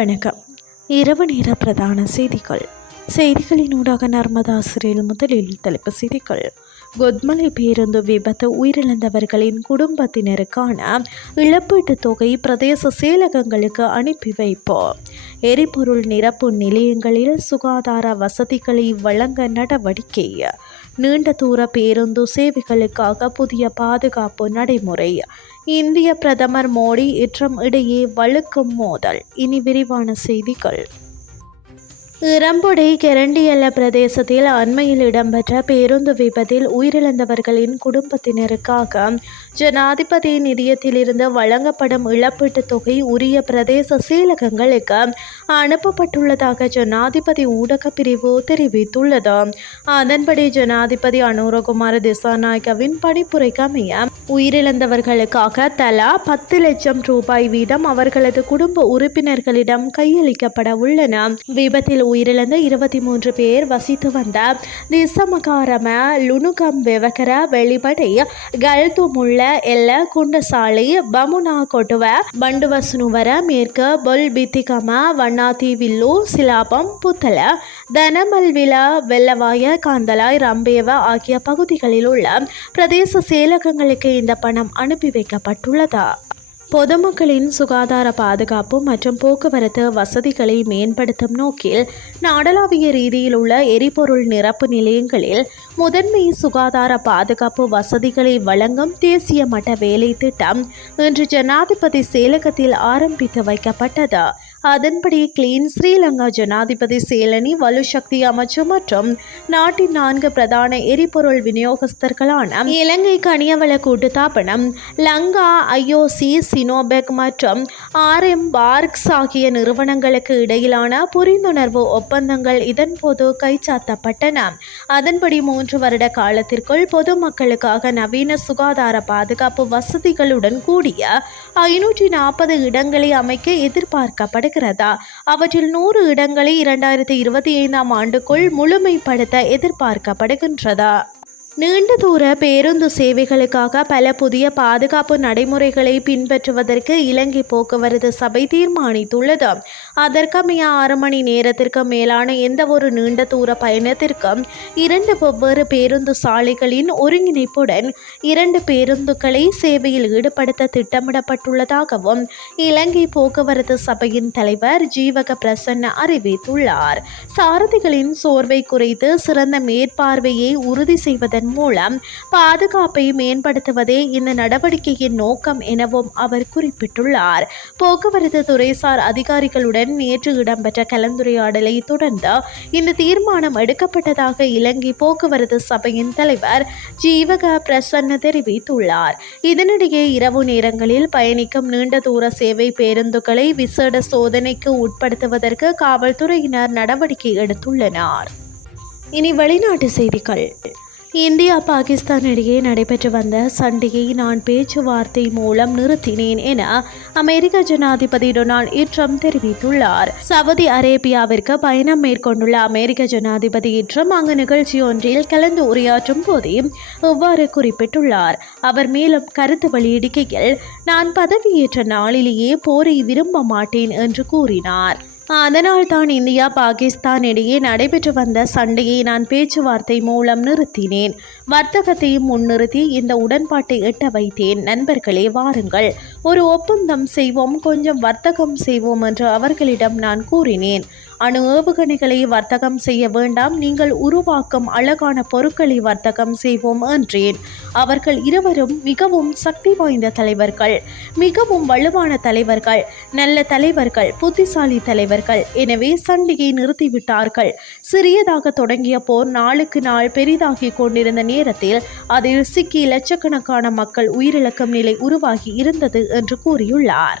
வணக்கம். இரவு நேர பிரதான செய்திகள். செய்திகளின் ஊடாக நர்மதாசிரியில் முதலில் தலைப்பு செய்திகள். கொத்மலை பேருந்து விபத்து உயிரிழந்தவர்களின் குடும்பத்தினருக்கான இழப்பீட்டுத் தொகை பிரதேச செயலகங்களுக்கு அனுப்பி வைப்போம். எரிபொருள் நிரப்பு நிலையங்களில் சுகாதார வசதிகளை வழங்க நடவடிக்கை. நீண்ட தூர பேருந்து சேவைகளுக்காக புதிய பாதுகாப்பு நடைமுறை. இந்திய பிரதமர் மோடி இற்றம் இடையே வழுக்கும் மோதல். இனி விரிவான செய்திகள். இரம்புடை கெரண்டியல்ல பிரதேசத்தில் அண்மையில் இடம்பெற்ற பேருந்து விபத்தில் உயிரிழந்தவர்களின் குடும்பத்தினருக்காக ஜனாதிபதி நிதியத்திலிருந்து வழங்கப்படும் இழப்பீட்டுத் தொகை உரிய பிரதேச செயலகங்களுக்கு அனுப்பப்பட்டுள்ளதாக ஜனாதிபதி ஊடக பிரிவு தெரிவித்துள்ளது. அதன்படி ஜனாதிபதி அனுரகுமார திசாநாயக்கவின் பணிப்புரைக்கு அமைய உயிரிழந்தவர்களுக்காக தலா பத்து லட்சம் ரூபாய் வீதம் அவர்களது குடும்ப உறுப்பினர்களிடம் கையளிக்கப்பட உள்ளன. விபத்தில் உயிரிழந்த இருபத்தி மூன்று பேர் வசித்து வந்த திசமகாரம லுணுகம் வெவகர வெளிப்படை கல்துமுள்ள எல்ல குண்டசாலை பமுனா கொட்டுவ பண்டுவசுனுவர மேற்கு பொல் பித்திகம வண்ணாதீவில்லு சிலாபம் புத்தல. தனமல்வில வெள்ளவாய காந்தலாய் ரம்பேவ ஆகிய பகுதிகளில் உள்ள பிரதேச செயலகங்களுக்கு இந்த பணம் அனுப்பி வைக்கப்பட்டுள்ளதா? பொதுமக்களின் சுகாதார பாதுகாப்பு மற்றும் போக்குவரத்து வசதிகளை மேம்படுத்தும் நோக்கில் நாடளாவிய ரீதியில் உள்ள எரிபொருள் நிரப்பு நிலையங்களில் முதன்மை சுகாதார பாதுகாப்பு வசதிகளை வழங்கும் தேசிய மட்ட வேலை திட்டம் இன்று ஜனாதிபதி செயலகத்தில் ஆரம்பித்து வைக்கப்பட்டது. அதன்படி கிளீன் ஸ்ரீலங்கா ஜனாதிபதி சேலனி வலுசக்தி அமைச்சர் மற்றும் நாட்டின் நான்கு பிரதான எரிபொருள் விநியோகஸ்தர்களான இலங்கை கனியவள கூட்டுத்தாபனம் லங்கா ஐஓசி சினோபெக் மற்றும் ஆர்எம் பார்க்ஸ் ஆகிய நிறுவனங்களுக்கு இடையிலான புரிந்துணர்வு ஒப்பந்தங்கள் இதன்போது கைச்சாத்தப்பட்டன. அதன்படி மூன்று வருட காலத்திற்குள் பொதுமக்களுக்காக நவீன சுகாதார பாதுகாப்பு வசதிகளுடன் கூடிய ஐநூற்றி நாற்பது இடங்களை அமைக்க எதிர்பார்க்கப்படும் இருக்கிறதா அவற்றில் நூறு இடங்களை இரண்டாயிரத்தி இருபத்தி ஐந்தாம் ஆண்டுக்குள் முழுமைப்படுத்த எதிர்பார்க்கப்படுகின்றதா? நீண்ட தூர பேருந்து சேவைகளுக்காக பல புதிய பாதுகாப்பு நடைமுறைகளை பின்பற்றுவதற்கு இலங்கை போக்குவரத்து சபை தீர்மானித்துள்ளது. அதற்கமைய ஆறு மணி நேரத்திற்கு மேலான எந்த ஒரு நீண்ட தூர பயணத்திற்கும் இரண்டு வெவ்வேறு பேருந்து சாலைகளின் ஒருங்கிணைப்புடன் இரண்டு பேருந்துகளை சேவையில் ஈடுபடுத்த திட்டமிடப்பட்டுள்ளதாகவும் இலங்கை போக்குவரத்து சபையின் தலைவர் ஜீவக பிரசன்ன அறிவித்துள்ளார். சாரதிகளின் சோர்வை குறைத்து சிறந்த மேற்பார்வையை உறுதி செய்வதன் மூலம் பாதுகாப்பை மேம்படுத்துவதே இந்த நடவடிக்கையின் நோக்கம் எனவும் அவர் குறிப்பிட்டுள்ளார். போக்குவரத்து துறைசார் அதிகாரிகளுடன் நேற்று இடம்பெற்ற கலந்துரையாடலை தொடர்ந்து இந்த தீர்மானம் எடுக்கப்பட்டதாக இலங்கை போக்குவரத்து சபையின் தலைவர் ஜீவக பிரசன்ன தெரிவித்துள்ளார். இதனிடையே இரவு நேரங்களில் பயணிக்கும் நீண்ட தூர சேவை பேருந்துகளை விசேட சோதனைக்கு உட்படுத்துவதற்கு காவல்துறையினர் நடவடிக்கை எடுத்துள்ளனர். இனி வெளிநாட்டு செய்திகள். இந்தியா பாகிஸ்தான் இடையே நடைபெற்று வந்த சண்டையை நான் பேச்சுவார்த்தை மூலம் நிறுத்தினேன் என அமெரிக்க ஜனாதிபதி டொனால்ட் ட்ரம்ப் தெரிவித்துள்ளார். சவுதி அரேபியாவிற்கு பயணம் மேற்கொண்டுள்ள அமெரிக்க ஜனாதிபதி ட்ரம்ப் அங்கு நிகழ்ச்சி ஒன்றில் கலந்து உரையாற்றும் போதே இவ்வாறு குறிப்பிட்டுள்ளார். அவர் மேலும் கருத்து வெளியிடுகையில் நான் பதவியேற்ற நாளிலேயே போரை விரும்ப மாட்டேன் என்று கூறினார். அதனால் தான் இந்தியா பாகிஸ்தான் இடையே நடைபெற்று வந்த சண்டையை நான் பேச்சுவார்த்தை மூலம் நிறுத்தினேன். வர்த்தகத்தையும் முன்னிறுத்தி இந்த உடன்பாட்டை எட்ட வைத்தேன். நண்பர்களே வாருங்கள். ஒரு ஒப்பந்தம் செய்வோம் கொஞ்சம் வர்த்தகம் செய்வோம் என்று அவர்களிடம் நான் கூறினேன். அணு ஏவுகணைகளை வர்த்தகம் செய்ய வேண்டாம். நீங்கள் உருவாக்கும் அழகான பொருட்களை வர்த்தகம் செய்வோம் என்றேன். அவர்கள் இருவரும் மிகவும் சக்தி வாய்ந்த தலைவர்கள். மிகவும் வலுவான தலைவர்கள். நல்ல தலைவர்கள். புத்திசாலி தலைவர்கள். எனவே சண்டையை நிறுத்திவிட்டார்கள். சிறியதாக தொடங்கிய போர் நாளுக்கு நாள் பெரிதாகி கொண்டிருந்த நேரத்தில் அதில் சிக்கி லட்சக்கணக்கான மக்கள் உயிரிழக்கும் நிலை உருவாகி இருந்தது என்று கூறியுள்ளார்.